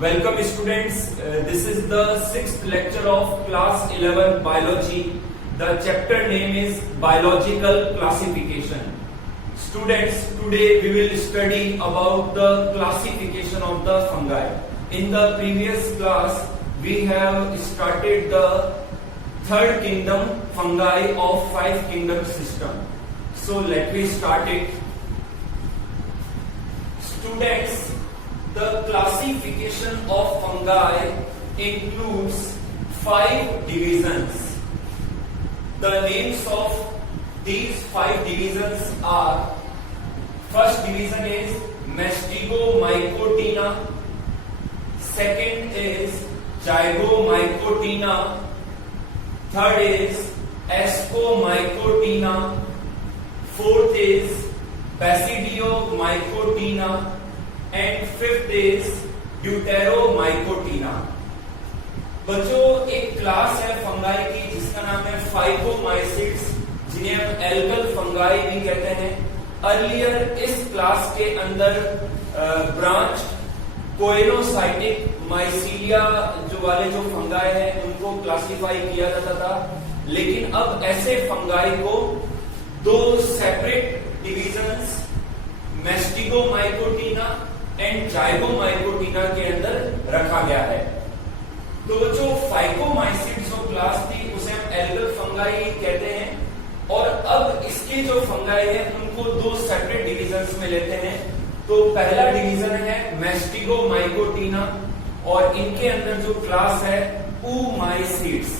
Welcome students, this is the 6th lecture of class 11 biology. The chapter name is biological classification. Students, today we will study about the classification of the fungi. In the previous class we have started the third kingdom fungi of 5 kingdom system. So let me start it. Students, the classification of fungi includes 5 divisions. The names of these 5 divisions are: first division is Mastigomycotina, second is Zygomycotina, third is Ascomycotina, fourth is Basidiomycotina, and fifth is Deuteromycotina. बच्चों, एक class है fungi की जिसका नाम है Phycomycetes, जिन्हें हम algal fungi भी कहते हैं. अर्लियर इस क्लास के अंदर ब्रांच कोएनोसाइटिक माइसीलिया जो फंगाई है उनको क्लासिफाई किया जाता था, लेकिन अब ऐसे फंगाई को 2 सेपरेट डिविजन्स मैस्टिगोमाइकोटिना एंड जाइगोमाइकोटिना के अंदर रखा गया है. तो जो फाइकोमाइसिट्स जो क्लास थी उसे हम एल्गल फंगाई कहते हैं, और अब इसके जो फंगाई है उनको 2 सेपरेट डिविजन्स में लेते हैं. तो पहला डिवीजन है मैस्टिगोमाइकोटिना और इनके अंदर जो क्लास है ओमाइसीट्स.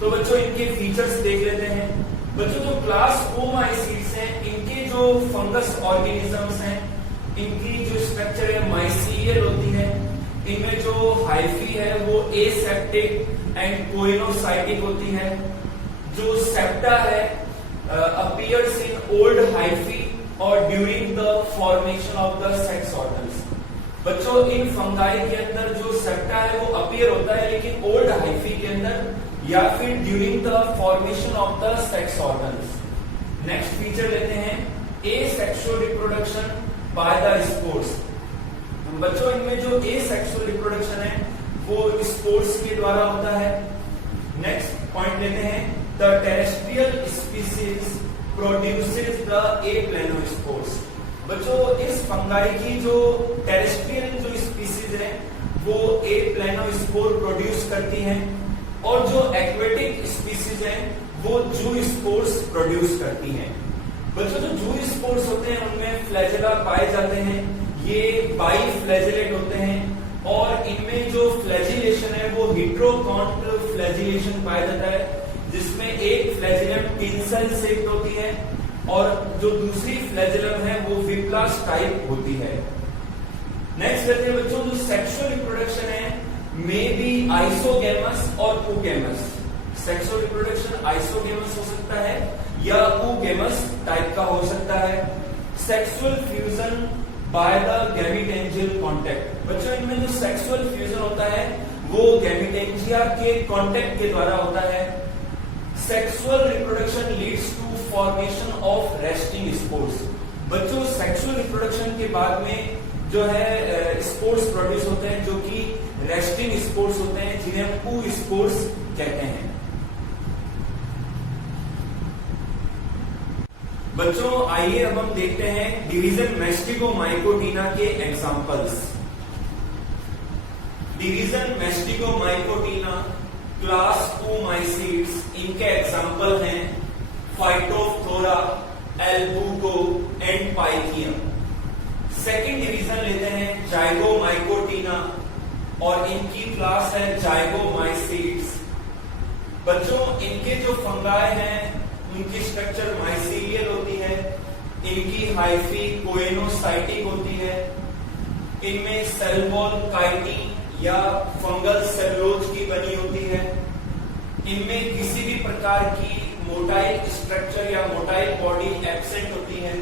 तो बच्चों इनके फीचर्स देख लेते हैं. बच्चों जो क्लास ओमाइसीट्स हैं इनके जो फंगस ऑर्गेनिजम्स हैं इनकी जो स्ट्रक्चर है माइसीलियल होती है. इनमें जो हाइफी है वो एसेप्टिक एंड कोएनोसाइटिक होती है. जो सेप्टा है अपीयर्स इन ओल्ड हाइफी और during the formation of the sex organs. बच्चों इन फंगाई के अंदर जो सेप्टा है वो अपीयर होता है, लेकिन ओल्ड हाइफी के अंदर या फिर during the formation of the sex organs. Next feature लेते हैं asexual reproduction by the spores. बच्चों इनमें जो एसेक्सुअल रिप्रोडक्शन है वो स्पोर्स के द्वारा होता है. नेक्स्ट पॉइंट लेते हैं the terrestrial species produces the aplanospores. बच्चों इस फंगाई की जो टेरेस्ट्रियल जो स्पीसीज है वो एप्लेनोस्पोर प्रोड्यूस करती हैं, और जो एक्वेटिक स्पीसीज हैं वो जू स्पोर्स प्रोड्यूस करती हैं. बच्चों जो जू स्पोर्स होते हैं उनमें फ्लैजेला पाए जाते हैं. ये बाई फ्लैजिलेट होते हैं और इनमें जो फ्लैजिलेशन है वो हिट्रोकॉन्ट फ्लैजिलेशन पाया जाता है, जिसमें एक फ्लैजिलम टिंसल शेप्ड होती है और जो दूसरी फ्लैजिलम है वो विप्लास टाइप होती है. नेक्स्ट करते हैं बच्चों जो सेक्सुअल रिप्रोडक्शन है मे बी आइसोगेमस और ओगेमस. सेक्सुअल रिप्रोडक्शन आइसोगेमस हो सकता है या ओगेमस टाइप का हो सकता है. Sexual fusion by the gametangial contact. बच्चों इनमें जो सेक्सुअल फ्यूजन होता है वो गैमेटेंजिया के कांटेक्ट के द्वारा होता है. Sexual reproduction leads to formation of resting spores. बच्चों सेक्सुअल रिप्रोडक्शन के बाद में जो है स्पोर्स प्रोड्यूस होते हैं जो कि रेस्टिंग स्पोर्स होते हैं, जिन्हें हम ओ स्पोर्स कहते हैं. बच्चों आइए अब हम देखते हैं डिवीजन मैस्टिगोमाइकोटिना के एग्जांपल्स. डिवीजन मैस्टिगोमाइकोटिना क्लास ओमाइसीट्स, इनके एग्जांपल हैं फाइटोफ्थोरा, एल्बुगो एंड पाइकियम. सेकंड डिवीजन लेते हैं जाइगोमाइकोटिना और इनकी क्लास है जाइगोमाइसीट्स. बच्चों इनके जो फंगाई हैं उनकी स्ट्रक्चर माइसीलियल होती है. इनकी हाइफी कोएनोसाइटिक होती है. इनमें सेल वॉल काइटिन या फंगल सेलुलोज की बनी होती है. इनमें किसी भी प्रकार की मोटाइल स्ट्रक्चर या मोटाइल बॉडी एब्सेंट होती है.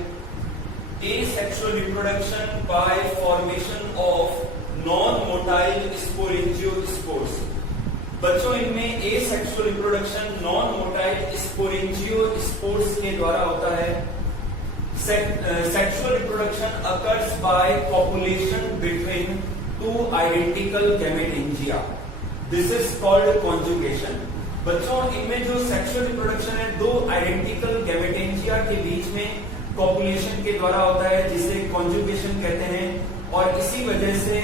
Asexual reproduction by formation of non motile sporangiospores. बच्चों इनमें asexual reproduction non motile sporangiospores के द्वारा होता है. Sexual reproduction occurs by copulation between two identical gametangia, this is called conjugation. बच्चों इनमें जो सेक्सुअल रिप्रोडक्शन है दो आइडेंटिकल गैमेटेंजिया के बीच में कॉपुलेशन के द्वारा होता है, जिसे कॉन्जुगेशन कहते हैं, और इसी वजह से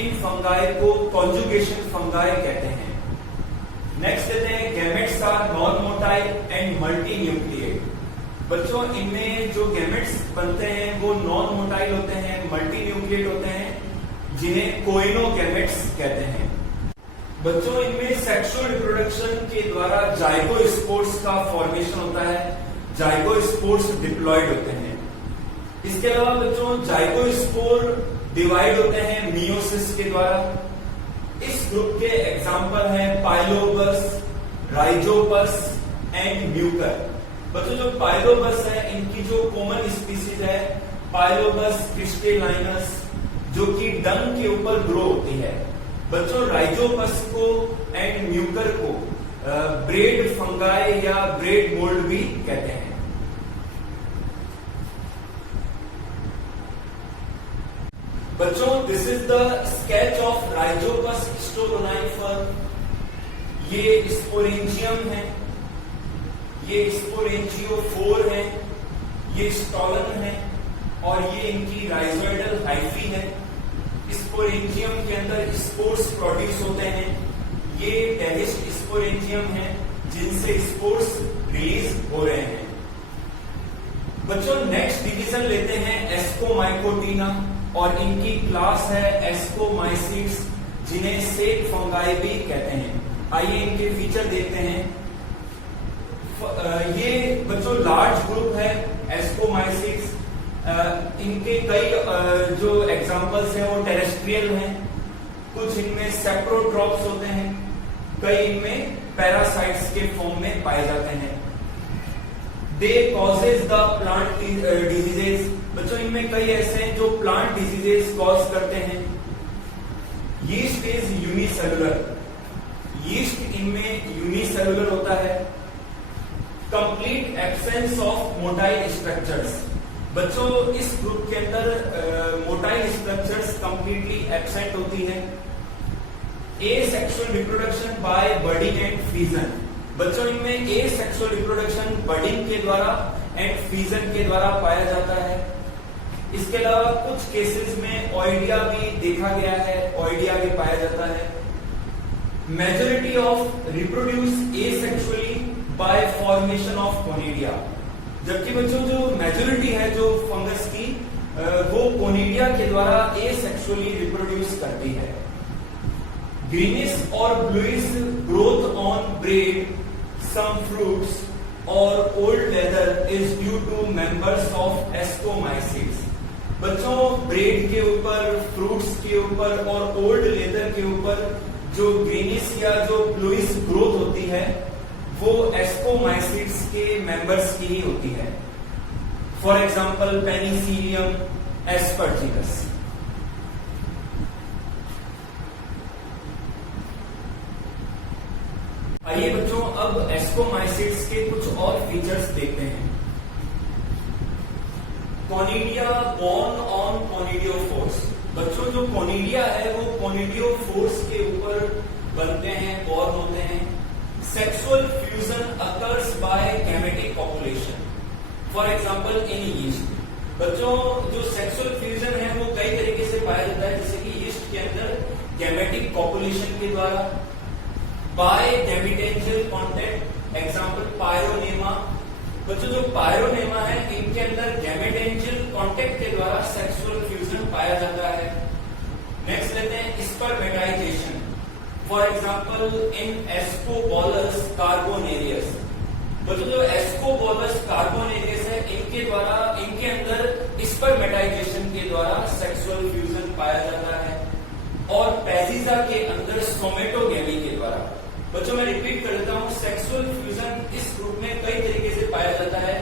इन फंगाई को कॉन्जुगेशन फंगाई कहते हैं। नेक्स्ट लेते हैं gametes are non motile and multi nucleate. बच्चों इनमें जो गैमेट्स बनते हैं वो नॉन मोटाइल होते हैं, मल्टी न्यूक्लिएट होते हैं, जिन्हें कोइनोगैमेट्स कहते हैं। बच्चों इनमें सेक्सुअल रिप्रोडक्शन के द्वारा जाइगोस्पोर्स का फॉर्मेशन होता है, जाइगोस्पोर्स डिप्लॉयड होते हैं। इसके अलावा बच्चों जाइगोस्पोर डिवाइड होते हैं मियोसिस के द्वारा। इस ग्रुप के एग्जाम्पल हैं पाइलोबस, राइजोपस एंड म्यूकर। बच्चों जो पाइलोबस है इनकी जो कॉमन स्पीसीज है पाइलोबस क्रिस्टेलाइनस, जो कि डंग के ऊपर ग्रो होती है। बच्चों राइजोपस को एंड म्यूकर को ब्रेड फंगाई या ब्रेड मोल्ड भी कहते हैं। बच्चों this is the sketch of Rhizopus stolonifer. ये स्पोरेंजियम है, ये स्पोरेंजियोफोर है, ये स्टॉलन है, और ये इनकी राइजोइडल हाइफी है। स्पोरेंजियम के अंदर स्पोर्स प्रोड्यूस होते हैं। ये डेनिस्ट स्पोरेंजियम है जिनसे स्पोर्स रिलीज हो रहे हैं। बच्चों नेक्स्ट डिवीजन लेते हैं एस्कोमाइकोटीना, और इनकी क्लास है एस्कोमाइसिड्स, जिन्हें सेक फंगाई भी कहते हैं। आइए इनके फीचर देखते हैं। ये बच्चों लार्ज ग्रुप है एस्कोमाइसिड्स। इनके कई जो एग्जांपल्स हैं वो टेरेस्ट्रियल हैं, कुछ इनमें सेप्रोट्रॉप्स होते हैं, कई इनमें पैरासाइट्स के फॉर्म में पाए जाते हैं। दे कॉजेज द प्लांट डिजीजेस। बच्चों इनमें कई ऐसे हैं जो प्लांट डिजीजेस कॉज करते हैं। यीस्ट इज यूनिसेलुलर, यीस्ट इनमें यूनिसेलुलर होता है। Complete absence of motile structures. बच्चों इस ग्रुप के अंदर मोटाइल स्ट्रक्चर्स कंप्लीटली एब्सेंट होती है। Asexual reproduction bye budding and fusion. बच्चों इनमें एसेक्सुअल रिप्रोडक्शन बडिंग के द्वारा एंड फ्यूजन के द्वारा पाया जाता है। इसके अलावा कुछ केसेस में ऑइडिया भी देखा गया है, ऑइडिया भी पाया जाता है। Majority of reproduce asexually bye formation of conidia. जबकि बच्चों जो मेजॉरिटी है जो फंगस की वो कोनिडिया के द्वारा एसेक्सुअली रिप्रोड्यूस करती है। ग्रीनिश और bluish growth on bread, some fruits और old leather is due to members of ascomycetes. बच्चों ब्रेड के ऊपर, फ्रूट्स के ऊपर और ओल्ड लेदर के ऊपर जो ग्रीनिश या जो ब्लूइश ग्रोथ होती है वो एस्कोमाइसिड्स के मेंबर्स की ही होती है। For example Penicillium, Aspergillus. आइए बच्चों अब एस्कोमाइसिड्स के कुछ और फीचर्स देखते हैं। Conidia borne on conidiophores. बच्चों जो कोनिडिया है वो कोनिडियोफोर्स के ऊपर बनते हैं, बोर्न होते हैं। Sexual fusion occurs by gametic copulation. For example, in yeast. बच्चों जो सेक्सुअल फ्यूजन है वो कई तरीके से पाया जाता है, जैसे कि यीस्ट के अंदर गैमेटिक कॉपुलेशन के द्वारा, बाय गैमेटेंजियल कांटेक्ट, एग्जांपल पायरोनेमा। बच्चों जो पायरोनेमा है इनके अंदर गैमेटेंजियल कांटेक्ट के द्वारा सेक्सुअल फ्यूजन पाया जाता है। नेक्स्ट लेते हैं spermatization. For example in Ascobolus carbonarius. बच्चों जो एस्कोबोलस कार्बोनेरियस है इनके द्वारा, इनके अंदर स्पर्मेटाइजेशन के द्वारा सेक्सुअल फ्यूजन पाया जाता है। और पैजिजा के अंदर सोमेटोगेमी के द्वारा। बच्चों मैं रिपीट कर देता हूं, सेक्सुअल फ्यूजन इस ग्रुप में कई तरीके से पाया जाता है,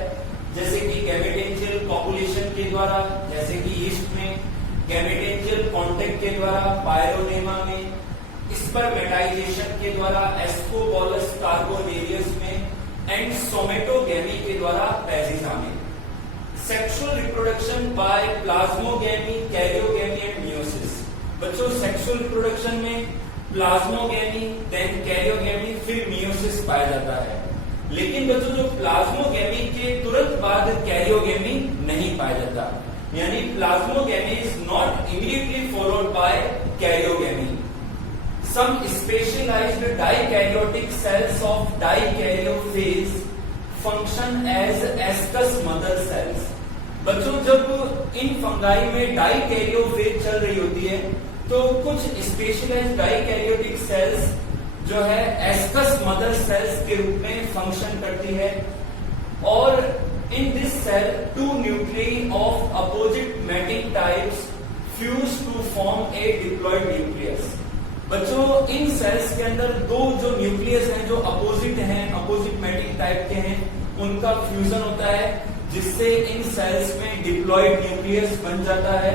जैसे कि गैमेटेंजियल कॉपुलेशन के द्वारा, जैसे कि यीस्ट में, गैमेटेंजियल कांटेक्ट के द्वारा पायरोनेमा में, स्पर्मेटाइजेशन के द्वारा एस्कोबोलस कार्बोनेरियस में एंड सोमेटोगेमी के द्वारा पैजिजा में। Sexual reproduction by plasmogamy, karyogamy and meiosis. बच्चों सेक्सुअल रिप्रोडक्शन में प्लाज्मोगेमी, देन कैरियोगेमी, फिर मियोसिस पाया जाता है। लेकिन बच्चों जो प्लाज्मोगेमी के तुरंत बाद कैरियोगेमी नहीं पाया जाता, यानी plasmogamy is not immediately followed by karyogamy. Some specialised dikaryotic cells of dikaryophase function as ascus mother cells. बच्चों जब इन फंगाई में डाइकैरियोफेज चल रही होती है तो कुछ स्पेशलाइज्ड डाइकैरियोटिक सेल्स जो है एस्कस मदर सेल्स के रूप में फंक्शन करती है, और in this cell two nuclei of opposite mating types fuse to form a diploid nucleus. बच्चों इन सेल्स के अंदर दो जो न्यूक्लियस हैं जो अपोजिट हैं, अपोजिट मैटिंग टाइप के हैं, उनका फ्यूजन होता है जिससे इन सेल्स में डिप्लॉयड न्यूक्लियस बन जाता है।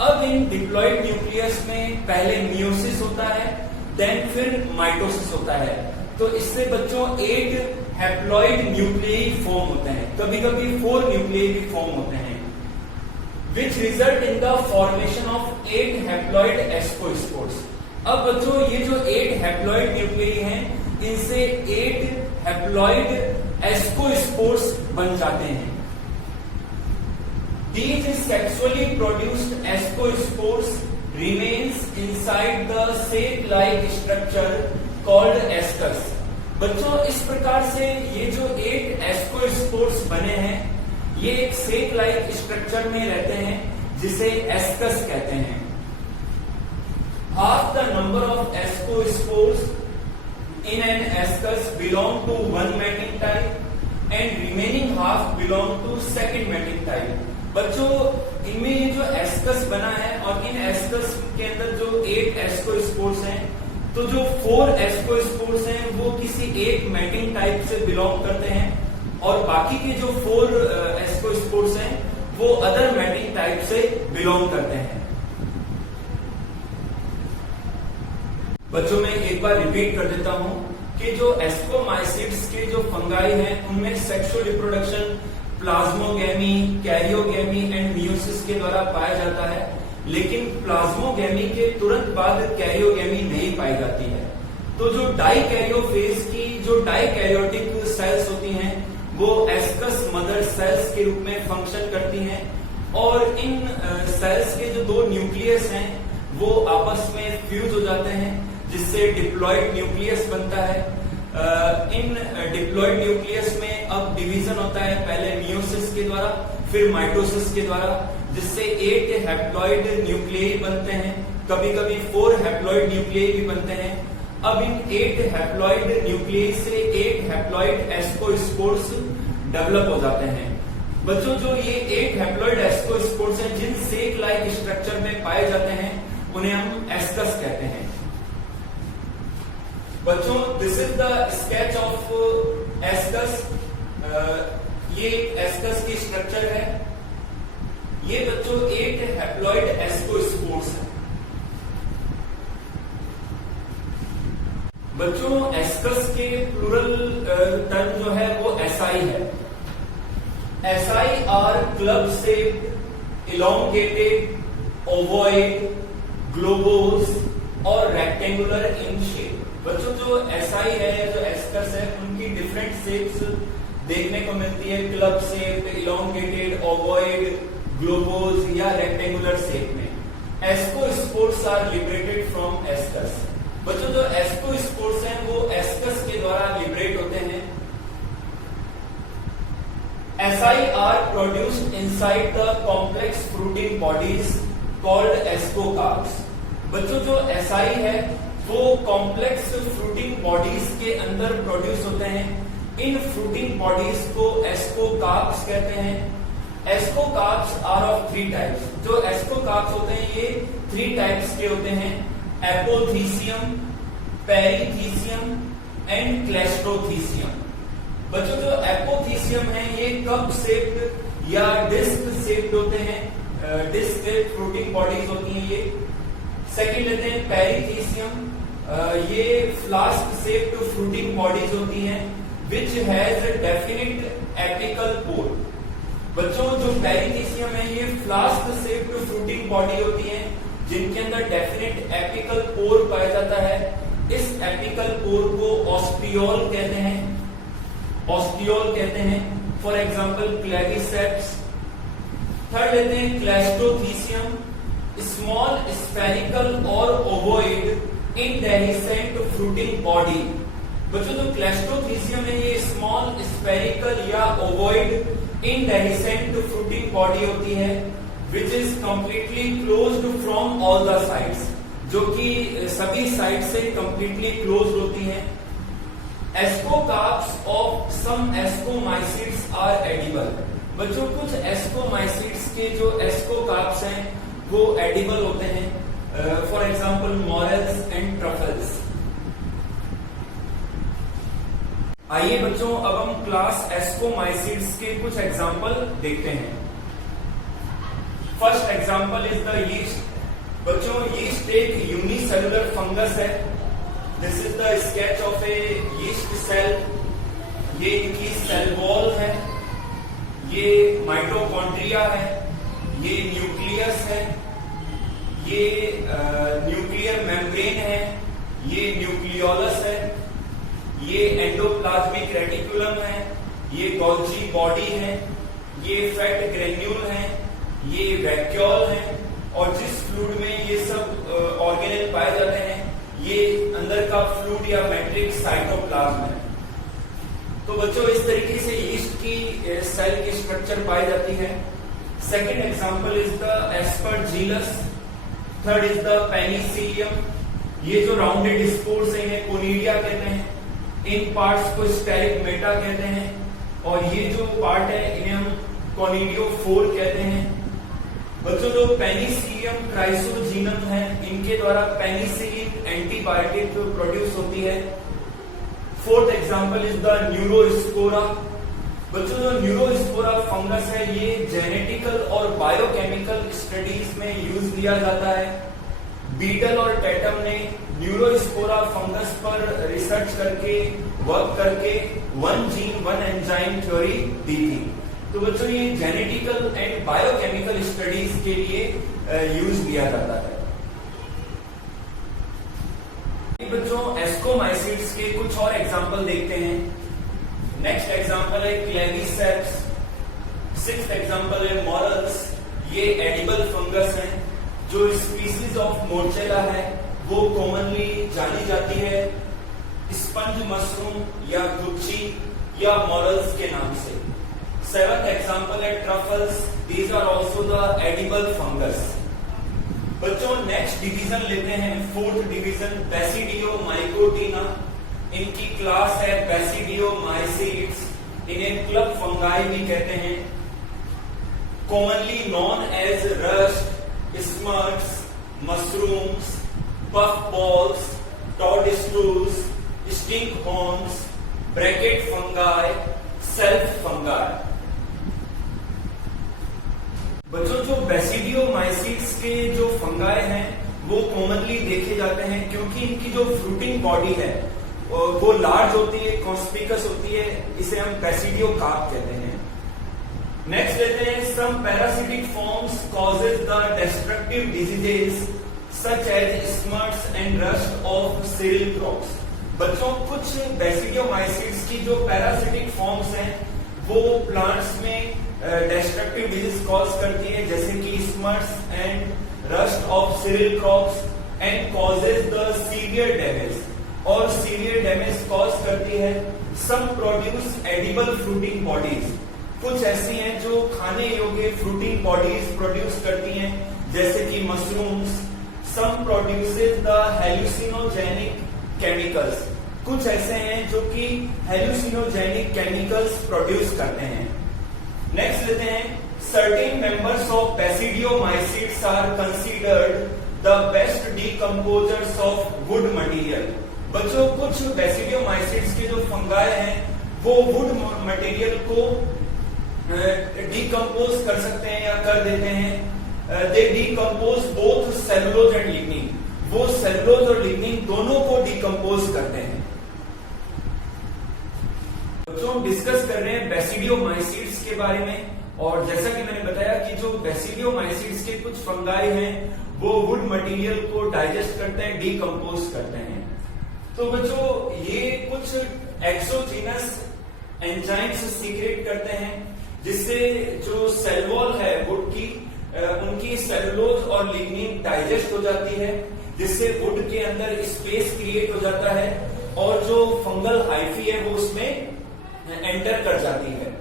अब इन डिप्लॉयड न्यूक्लियस में पहले मियोसिस होता है, देन फिर माइटोसिस होता है। तो इससे बच्चों 8 हैप्लॉइड न्यूक्लियई फॉर्म होते हैं, कभी कभी 4 न्यूक्लियई भी फॉर्म होते हैं, which result in the formation of 8 haploid ascospores. अब बच्चों ये जो 8 हैप्लॉइड न्यूक्लियई हैं, इनसे 8 हैप्लॉइड एस्कोस्पोर्स बन जाते हैं। These sexually produced ascospores remains inside the sac-like structure called ascus। बच्चों इस प्रकार से ये जो 8 एस्कोस्पोर्स बने हैं ये एक सेक लाइक स्ट्रक्चर में रहते हैं जिसे एस्कस कहते हैं। Half the number of ascospores in an ascus belong to one mating type and remaining half belong to second mating type. बच्चों इनमें ये जो एस्कस बना है और इन एस्कस के अंदर जो 8 एस्कोस्पोर्स हैं, तो जो 4 एस्कोस्पोर्स हैं वो किसी एक मैटिंग टाइप से बिलोंग करते हैं और बाकी के जो 4 एस्कोस्पोर्स हैं वो अदर मैटिंग टाइप से बिलोंग करते हैं। बच्चों मैं एक बार रिपीट कर देता हूं कि जो एस्कोमाइसिड्स के जो फंगाई हैं उनमें sexual reproduction plasmogamy, karyogamy and meiosis के द्वारा पाया जाता है, लेकिन प्लाज्मोगेमी के तुरंत बाद कैरियोगेमी नहीं पाई जाती है। तो जो डाइकैरियोफेज की जो डाइकैरियोटिक सेल्स होती हैं वो एस्कस मदर सेल्स के रूप में फंक्शन करती हैं और इन सेल्स के जो 2 न्यूक्लियस हैं वो आपस में फ्यूज हो जाते हैं जिससे डिप्लॉयड न्यूक्लियस बनता है। इन डिप्लॉयड न्यूक्लियस में अब डिवीजन होता है, पहले मियोसिस के द्वारा फिर माइटोसिस के द्वारा, जिससे 8 हैप्लॉइड न्यूक्लियई बनते हैं, कभी कभी 4 हैप्लॉइड न्यूक्लियई भी बनते हैं। अब इन 8 हैप्लॉइड न्यूक्लियई से 8 हैप्लॉइड एस्कोस्पोर्स डेवलप हो जाते हैं। बच्चों जो ये 8 हैप्लॉइड एस्कोस्पोर्स हैं जिन सेक लाइक स्ट्रक्चर में पाए जाते हैं उन्हें हम एस्कस कहते हैं। बच्चों this is the sketch of ascus. ये एस्कस की स्ट्रक्चर है। ये बच्चों 8 हैप्लॉइड एस्कोस्पोर्स है। बच्चों एस्कस के प्लूरल टर्म जो है वो एसाई है। Asci are club shaped, elongated, ovoid, globose और रेक्टेंगुलर इन शेप। बच्चों जो एसाई है या जो एस्कस है उनकी डिफरेंट शेप्स देखने को मिलती है, club shape, elongated, ovoid, globose या रेक्टेंगुलर शेप में। Ascospores are liberated from ascus. बच्चों जो एस्कोस्पोर्स हैं वो एस्कस के द्वारा लिबरेट होते हैं। Asci are produced inside the complex fruiting bodies called ascocarps. बच्चों जो एसाई है वो कॉम्प्लेक्स फ्रूटिंग बॉडीज के अंदर प्रोड्यूस होते हैं। इन फ्रूटिंग बॉडीज को एस्कोकार्प्स कहते हैं। Ascocarps are of 3 types. जो एस्कोकार्प्स होते हैं ये 3 टाइप्स के होते हैं, एपोथीसियम, पेरिथीसियम एंड क्लेस्ट्रोथीसियम। बच्चों जो एपोथीसियम है ये कप शेप्ड या डिस्क शेप्ड होते हैं, डिस्क शेप्ड फ्रूटिंग बॉडीज होती हैं ये। सेकंड लेते हैं पेरिथीसियम, ये फ्लास्क शेप्ड फ्रूटिंग बॉडीज होती हैं विच हैज डेफिनिट एपिकल पोल। बच्चों जो पेरिथीसियम है ये फ्लास्क शेप्ड फ्रूटिंग बॉडी होती है जिनके अंदर डेफिनेट एपिकल पोर पाया जाता है। इस एपिकल पोर को ऑस्टियोल कहते हैं। For example Claviceps. थर्ड लेते हैं क्लैस्टोथीसियम, स्मॉल स्फेरिकल और ओवोइड इंडेहिसेंट फ्रूटिंग बॉडी। बच्चों जो क्लैस्टोथीसियम है ये स्मॉल स्फेरिकल या ओवोइड इंडेहिसेंट फ्रूटिंग बॉडी होती है which is completely closed from all the sides, जो कि सभी साइड से कंप्लीटली क्लोज होती है। Ascocarps of some ascomycetes are edible. बच्चों कुछ एस्कोमाइसिड्स के जो एस्कोकार्प्स हैं वो एडिबल होते हैं। For example Morales and truffles. आइए बच्चों अब हम क्लास एस्कोमाइसिड्स के कुछ एग्जांपल देखते हैं। First example is the yeast. बच्चों यीस्ट एक यूनिसेलुलर फंगस है। This is the sketch of a yeast cell. ये इनकी सेल वॉल है, ये माइटोकॉन्ड्रिया है, ये न्यूक्लियस है, ये न्यूक्लियर मेम्ब्रेन है, ये न्यूक्लियोलस है, ये एंडोप्लाज्मिक रेटिकुलम है, ये गोल्जी बॉडी है, ये फैट ग्रेन्यूल है, ये वैक्यूल है, और जिस फ्लूइड में ये सब ऑर्गेनेल पाए जाते हैं ये अंदर का फ्लूइड या मैट्रिक्स साइटोप्लाज्म है। तो बच्चों इस तरीके से यीस्ट की सेल की स्ट्रक्चर पाई जाती है। Second example is the Aspergillus. Third is the Penicillium. ये जो राउंडेड स्पोर्स हैं इन्हें कोनिडिया कहते हैं। इन पार्ट्स को स्टेरिकमेटा कहते हैं, और ये जो पार्ट है इन्हें हम कोनिडियोफोर कहते हैं। बच्चों जो पेनिसिलियम क्राइसोजीनम है इनके द्वारा पेनिसिलिन एंटीबायोटिक प्रोड्यूस होती है। Fourth example is the Neurospora. बच्चों जो न्यूरोस्पोरा फंगस है ये जेनेटिकल और बायोकेमिकल स्टडीज में यूज लिया जाता है। बीटल और टेटम ने न्यूरोस्पोरा फंगस पर रिसर्च करके वर्क करके one gene one enzyme theory दी थी। तो बच्चों ये जेनेटिकल एंड बायोकेमिकल स्टडीज के लिए यूज लिया जाता है। बच्चों एस्कोमाइसिड्स के कुछ और एग्जांपल देखते हैं। नेक्स्ट एग्जांपल है क्लेविसेप्स। सिक्स्थ एग्जांपल है मॉरल्स। ये एडिबल फंगस है। जो स्पीसीज ऑफ मोर्चेला है वो कॉमनली जानी जाती है स्पंज मशरूम या गुच्ची या मॉरल्स के नाम से। सेवंथ एग्जांपल है truffles. These are also the edible fungus. बच्चों नेक्स्ट डिवीजन लेते हैं, फोर्थ डिवीजन बेसिडियोमाइकोटिना। इनकी क्लास है बेसिडियोमाइसिड्स। इन्हें क्लब फंगाई भी कहते हैं। Commonly known as rust, smuts, mushrooms, puff balls, toadstools, stink horns, bracket fungi, shelf fungi. बच्चों जो बेसिडियोमाइसिड्स के जो फंगाई हैं वो कॉमनली देखे जाते हैं क्योंकि इनकी जो फ्रूटिंग बॉडी है वो लार्ज होती है, कॉन्स्पिकस होती है। इसे हम बेसिडियोकार्प कहते हैं। नेक्स्ट लेते हैं some parasitic forms causes the destructive diseases such as smuts and rust of cereal crops. बच्चों कुछ बेसिडियोमाइसिड्स की जो पैरासिटिक फॉर्म्स हैं वो प्लांट्स में डिस्ट्रक्टिव डिजीज कॉज करती है, जैसे कि smuts and rust of cereal crops and causes the severe damage, और सीवियर डैमेज कॉज करती है सम प्रोड्यूस एडिबल फ्रूटिंग बॉडीज। कुछ ऐसी हैं जो खाने योग्य फ्रूटिंग बॉडीज प्रोड्यूस करती हैं, जैसे कि mushrooms. Some produces the hallucinogenic chemicals. कुछ ऐसे हैं जो कि हेलुसिनोजेनिक केमिकल्स प्रोड्यूस करते हैं। नेक्स्ट लेते हैं certain members of basidiomycetes are considered the best decomposers of wood material. बच्चों कुछ बेसिडियोमाइसिड्स के जो फंगाई हैं वो वुड मटेरियल को डीकंपोज कर सकते हैं या कर देते हैं। They decompose both cellulose and lignin. वो सेलुलोज और लिग्निन दोनों को डीकंपोज करते हैं। बच्चों डिस्कस कर रहे हैं बेसिडियोमाइसिड्स के बारे में। और जैसा कि मैंने बताया कि जो बेसिडियोमाइसीट्स के कुछ फंगाई हैं वो वुड मटेरियल को डाइजेस्ट करते हैं, डीकंपोज करते हैं। तो बच्चों ये कुछ एक्सोजीनस एंजाइम्स सीक्रेट करते हैं जिससे जो सेल वॉल है वुड की उनकी सेलुलोज और लिग्निन डाइजेस्ट हो जाती है, जिससे वुड के अंदर स्पेस क्रिएट हो जाता है और जो फंगल हाइफी है वो उसमें एंटर कर जाती है।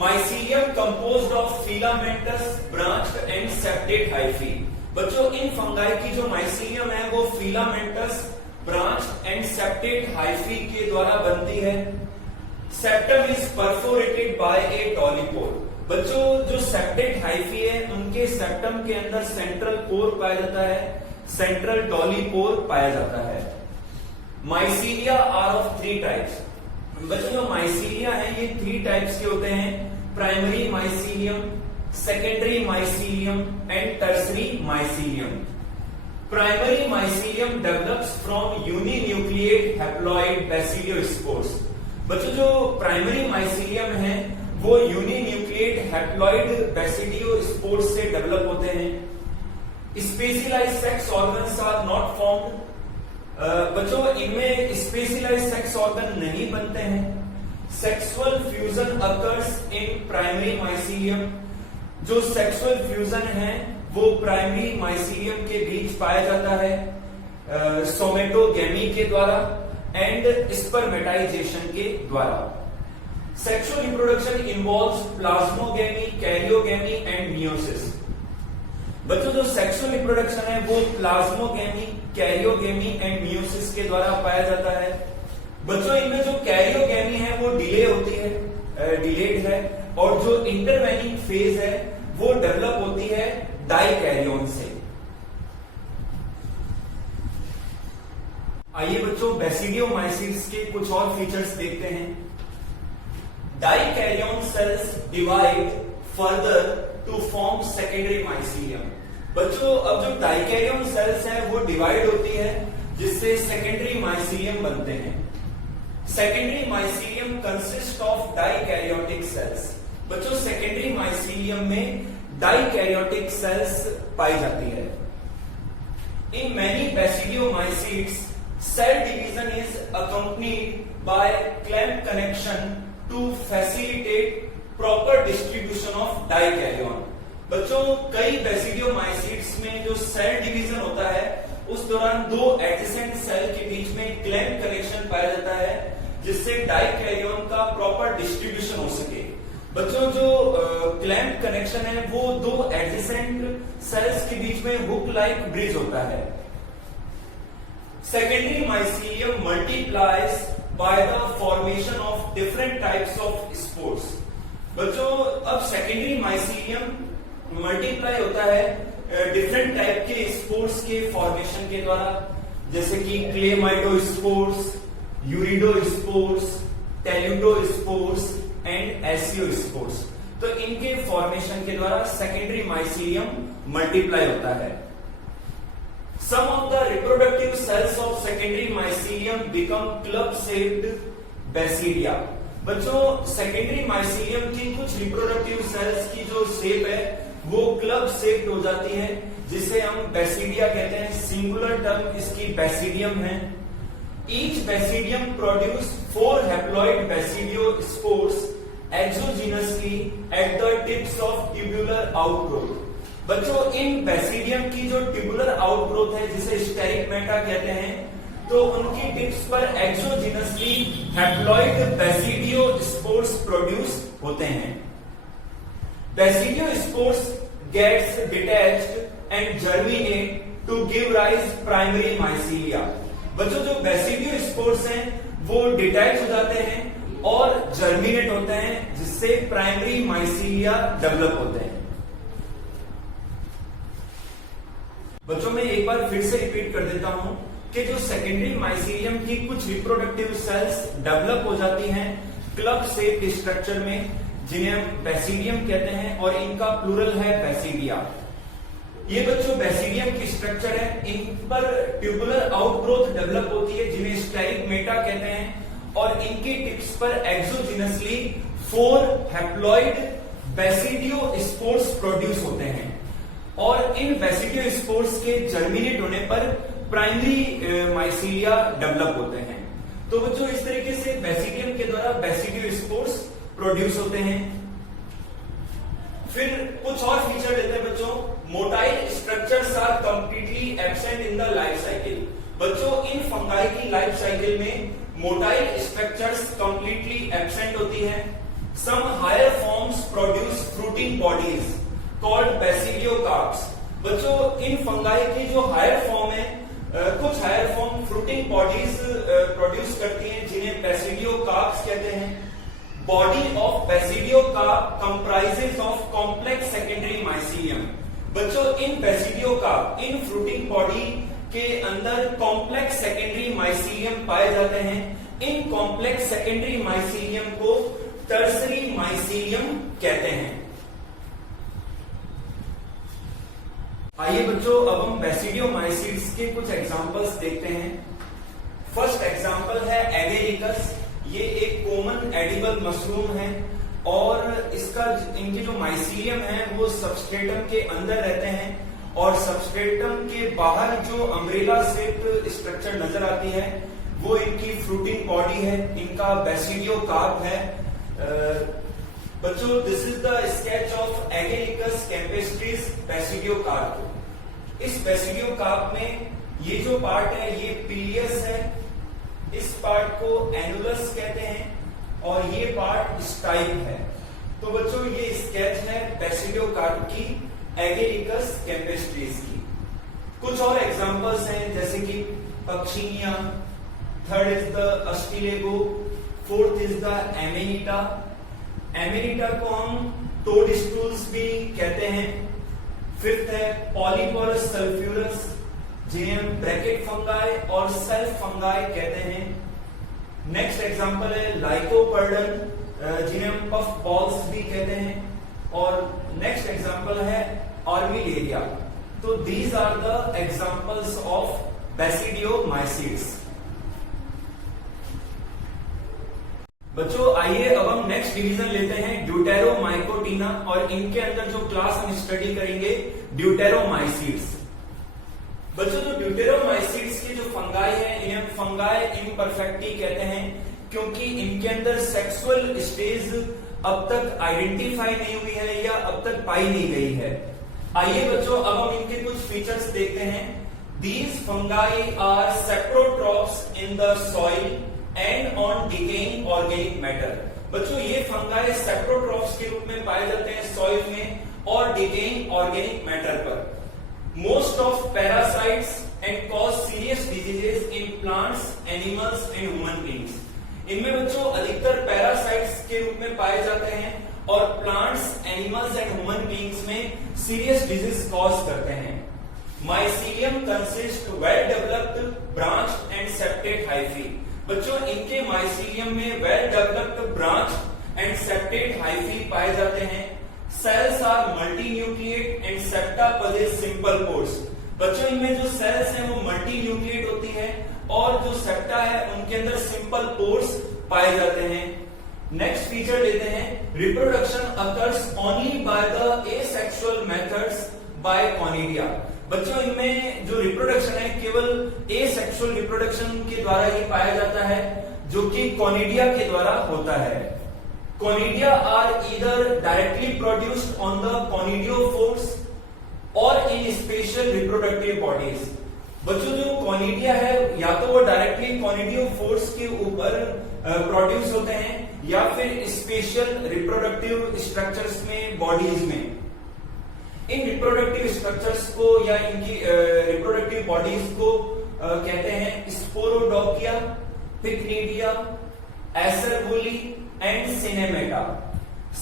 Mycelium composed of filamentous, branched and septate hyphae. बच्चों इन फंगाई की जो माइसीलियम है वो filamentous, branch and septate hyphae के द्वारा बनती है। Septum is perforated by a dolipore. बच्चों जो सेप्टेट हाइफी है उनके सेप्टम के अंदर सेंट्रल पोर पाया जाता है, सेंट्रल टॉलीपोर पाया जाता है। Mycelia are of 3 types. बच्चों जो माइसीलिया है ये 3 टाइप्स के होते हैं, primary mycelium, secondary mycelium and tertiary mycelium. Primary mycelium develops from uninucleate haploid basidiospores. बच्चों जो प्राइमरी माइसीलियम है वो यूनिन्यूक्लिएट हैप्लॉइड बेसिडियोस्पोर्स से डेवलप होते हैं। Specialised sex organs are not formed. बच्चों इनमें स्पेशलाइज्ड सेक्स ऑर्गन नहीं बनते हैं। Sexual fusion occurs in primary mycelium. जो सेक्सुअल फ्यूजन है वो प्राइमरी माइसीलियम के बीच पाया जाता है सोमेटोगेमी के द्वारा एंड स्पर्मेटाइजेशन के द्वारा। Sexual reproduction involves plasmogamy, karyogamy and meiosis. बच्चों जो सेक्सुअल रिप्रोडक्शन है वो प्लाज्मोगेमी, कैरियोगेमी एंड मियोसिस के द्वारा पाया जाता है। बच्चों इनमें जो कैरियोगेमी है वो डिले होती है, डिलेड है, और जो इंटरवेनिंग फेज है वो डेवलप होती है डाइकैरियोन से। आइए बच्चों बेसिडियोमाइसीट्स के कुछ और फीचर्स देखते हैं। Dikaryon cells divide further to form secondary mycelium. बच्चों अब जो डाइकैरियोन सेल्स है वो डिवाइड होती है जिससे सेकेंडरी माइसीलियम बनते हैं। Secondary mycelium consist of dikaryotic cells. बच्चों सेकेंडरी माइसीलियम में डाइकैरियोटिक सेल्स पाई जाती है। In many basidiomycetes cell division is accompanied by clamp connection to facilitate proper distribution of dikaryon। बच्चों कई बेसिडियोमाइसीट्स में जो सेल डिवीजन होता है उस दौरान 2 एडजेसेंट सेल के बीच में क्लैंप कनेक्शन पाया जाता है जिससे डाइकैरियोन का प्रॉपर डिस्ट्रीब्यूशन हो सके। बच्चों जो क्लैंप कनेक्शन है वो 2 एडजेसेंट सेल्स के बीच में हुक लाइक ब्रिज होता है। Secondary mycelium multiplies by the formation of different types of spores। बच्चों अब सेकेंडरी माइसीलियम मल्टीप्लाई होता है डिफरेंट टाइप के स्पोर्स के फॉर्मेशन के द्वारा, जैसे कि क्लेमाइडोस्पोर्स, यूरिडोस्पोर्स, टेल्यूडोस्पोर्स एंड एसियोस्पोर्स। तो इनके फॉर्मेशन के द्वारा सेकेंडरी माइसीलियम मल्टीप्लाई होता है। Some of the reproductive cells of secondary mycelium become club-shaped basidia। बच्चों सेकेंडरी माइसीलियम की कुछ रिप्रोडक्टिव सेल्स की जो शेप है वो क्लब शेप्ड हो जाती है जिसे हम बेसिडिया कहते हैं। सिंगुलर टर्म इसकी बेसिडियम है। Each basidium produce 4 haploid basidiospores exogenously at the tips of tubular outgrowth। बच्चों इन बेसिडियम की जो ट्यूबुलर आउटग्रोथ है जिसे स्टेरिकमेटा कहते हैं, तो उनकी टिप्स पर एक्सोजिनसली हैप्लॉइड बेसिडियोस्पोर्स प्रोड्यूस होते हैं। Basidiospores gets detached and germinate to give rise primary mycelia. बच्चों जो बेसिडियोस्पोर्स हैं वो डिटैच हो जाते हैं और जर्मिनेट होते हैं जिससे प्राइमरी माइसीलिया डेवलप होते हैं। बच्चों में एक बार फिर से रिपीट कर देता हूं कि जो सेकेंडरी माइसीलियम की कुछ रिप्रोडक्टिव सेल्स डेवलप हो जाती हैं क्लब शेप स्ट्रक्चर में जिन्हें हम बेसिडियम कहते हैं और इनका प्लूरल है बेसिडिया। ये बच्चों बेसिडियम की स्ट्रक्चर है, इन पर ट्यूबुलर आउटग्रोथ डेवलप होती है जिन्हें स्टेरिकमेटा कहते हैं और इनकी टिप्स पर एक्सोजिनसली 4 हैप्लॉइड बेसिडियो स्पोर्स प्रोड्यूस होते हैं और इन बेसिडियो स्पोर्स के जर्मिनेट होने पर प्राइमरी माइसीलिया डेवलप होते हैं। तो बच्चों इस तरीके से बेसिडियम के द्वारा बेसिडियो स्पोर्स प्रोड्यूस होते हैं। फिर कुछ और फीचर लेते हैं बच्चों। Motile structures are completely absent in the life cycle. बच्चों इन फंगाई की लाइफ साइकिल में मोटाइल स्ट्रक्चर्स कंप्लीटली एब्सेंट होती है। Some higher forms produce fruiting bodies called basidiocarps. बच्चों इन फंगाई की जो हायर फॉर्म है, कुछ higher form fruiting bodies produce करती हैं जिन्हें बेसिडियोकार्प्स कहते हैं। Body of basidiocarp comprises of complex secondary mycelium. बच्चों इन बेसिडियोकार्प, इन फ्रूटिंग बॉडी के अंदर कॉम्प्लेक्स सेकेंडरी माइसीलियम पाए जाते हैं। इन कॉम्प्लेक्स सेकेंडरी माइसीलियम को टर्सरी माइसीलियम कहते हैं। आइए बच्चों अब हम बेसिडियोमाइसीड्स के कुछ एग्जांपल्स देखते हैं। फर्स्ट एग्जांपल है एगेरिकस। ये एक कॉमन एडिबल मशरूम है और इसका इनके जो माइसीलियम है वो सबस्ट्रेटम के अंदर रहते हैं और सबस्ट्रेटम के बाहर जो अम्ब्रेला शेप्ड स्ट्रक्चर नजर आती है वो इनकी फ्रूटिंग बॉडी है, इनका बेसिडियोकार्प है। बच्चों this is the sketch of Agaricus campestris basidiocarp. इस बेसिडियोकार्प में ये जो पार्ट है ये पिलियस है, इस पार्ट को एनुलस कहते हैं और ये पार्ट स्टाइप है। तो बच्चों ये स्केच है बेसिडियोकार्प की एगेरिकस कैम्पेस्ट्रिस की। कुछ और एग्जांपल्स हैं जैसे कि Puccinia, third is the Ustilago, fourth is the Amanita. Amanita को हम टोड स्टूल्स भी कहते हैं। फिफ्थ है पॉलीपोरस सल्फ्यूरस, जिन्हें हम ब्रैकेट फंगाई और सेल्फ फंगाई कहते हैं। नेक्स्ट एग्जांपल है लाइकोपर्डन, जिन्हें हम पफ बॉल्स भी कहते हैं। और नेक्स्ट एग्जांपल है ऑर्मिलेरिया। तो these are the examples of basidiomycetes. बच्चों आइए अब हम नेक्स्ट डिवीजन लेते हैं ड्यूटेरोमाइकोटिना और इनके अंदर जो क्लास हम स्टडी करेंगे ड्यूटेरोमाइसीड्स। बच्चों जो ड्यूटेरोमाइसीड्स की जो फंगाई है इन्हें फंगाई इम्परफेक्टी कहते हैं क्योंकि इनके अंदर सेक्सुअल स्टेज अब तक आइडेंटिफाई नहीं हुई है या अब तक पाई नहीं गई है। आइए बच्चों अब हम इनके कुछ फीचर्स देखते हैं। These fungi are saprotrophs in the soil and on decaying organic matter. बच्चों ये फंगाई सेप्रोट्रॉप्स के रूप में पाए जाते हैं सॉइल में और डिकेइंग ऑर्गेनिक मैटर पर। Most of parasites and cause serious diseases in plants, animals and human beings. इनमें बच्चों अधिकतर पैरासाइट्स के रूप में पाए जाते हैं और plants, animals and human beings में सीरियस डिजीज कॉज करते हैं। Mycelium consist well developed branch and septate hyphae. बच्चों इनके माइसीलियम में well developed branch and septate hyphae पाए जाते हैं। Cells are multi nucleate and septa possess simple pores. बच्चों इनमें जो सेल्स हैं वो मल्टी न्यूक्लिएट होती है और जो सेप्टा है उनके अंदर सिंपल पोर्स पाए जाते हैं। नेक्स्ट फीचर लेते हैं reproduction occurs only by the asexual methods by conidia. बच्चों इनमें जो रिप्रोडक्शन है केवल एसेक्सुअल रिप्रोडक्शन के द्वारा ही पाया जाता है जो कि कॉनिडिया के द्वारा होता है। Conidia are either directly produced on the conidiophores और इन स्पेशल रिप्रोडक्टिव बॉडीज। बच्चों जो कॉनिडिया है या तो वो डायरेक्टली कॉनिडियोफोर्स के ऊपर प्रोड्यूस होते हैं या फिर स्पेशल रिप्रोडक्टिव स्ट्रक्चर्स में, बॉडीज में। इन रिप्रोडक्टिव स्ट्रक्चर्स को या इनकी रिप्रोडक्टिव बॉडीज को कहते हैं sporodochia, pycnidia, acervuli and synnemata.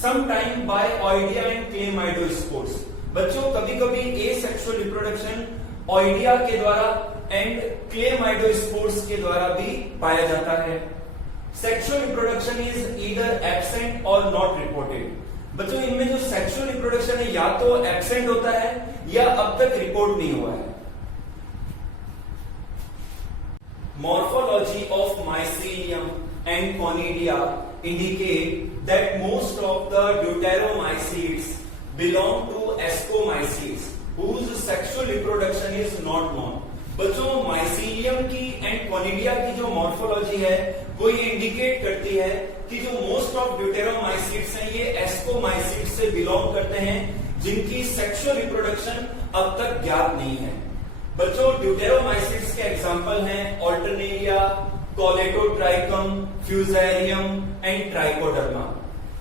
Sometime by oidia and chlamydospores. बच्चों कभी कभी एसेक्सुअल रिप्रोडक्शन ऑइडिया के द्वारा एंड क्लेमाइडोस्पोर्स के द्वारा भी पाया जाता है। Sexual reproduction is either absent और नॉट रिपोर्टेड। बच्चों इनमें जो सेक्सुअल रिप्रोडक्शन है या तो एब्सेंट होता है या अब तक रिपोर्ट नहीं हुआ है। Morphology of mycelium and conidia indicate that most of the deuteromycetes belong to ascomycetes whose sexual reproduction is not known. बच्चों माइसीलियम की एंड कॉनिडिया की जो मॉर्फोलॉजी है वो ये इंडिकेट करती है कि जो मोस्ट ऑफ ड्यूटेरोमाइसीट्स हैं ये एस्कोमाइसीट्स से बिलोंग करते हैं जिनकी सेक्सुअल रिप्रोडक्शन अब तक ज्ञात नहीं है। बच्चों ड्यूटेरोमाइसीट्स के एग्जांपल हैं Alternaria, Colletotrichum, Fusarium and Trichoderma.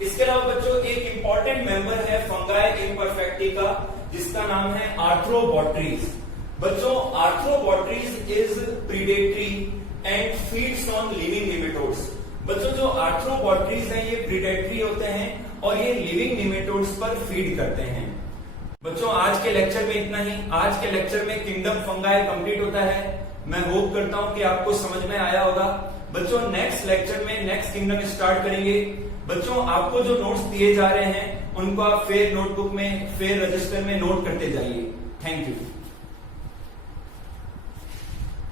इसके अलावा बच्चों एक इंपॉर्टेंट मेंबर है फंगाई इम्परफेक्टिका जिसका नाम है आर्थ्रोबॉट्रीज। बच्चों Arthrobotrys is predatory and feeds on living nematodes. बच्चों जो आर्थ्रोबॉट्रीज हैं ये प्रीडेटरी होते हैं और ये लिविंग निमेटोड्स पर फीड करते हैं। बच्चों आज के लेक्चर में इतना ही। आज के लेक्चर में किंगडम फंगाई कंप्लीट होता है। मैं होप करता हूं कि आपको समझ में आया होगा। बच्चों नेक्स्ट लेक्चर में नेक्स्ट किंगडम स्टार्ट करेंगे। बच्चों आपको जो नोट्स दिए जा रहे हैं उनको आप फेयर नोटबुक में, फेयर रजिस्टर में नोट करते जाइए। Thank you.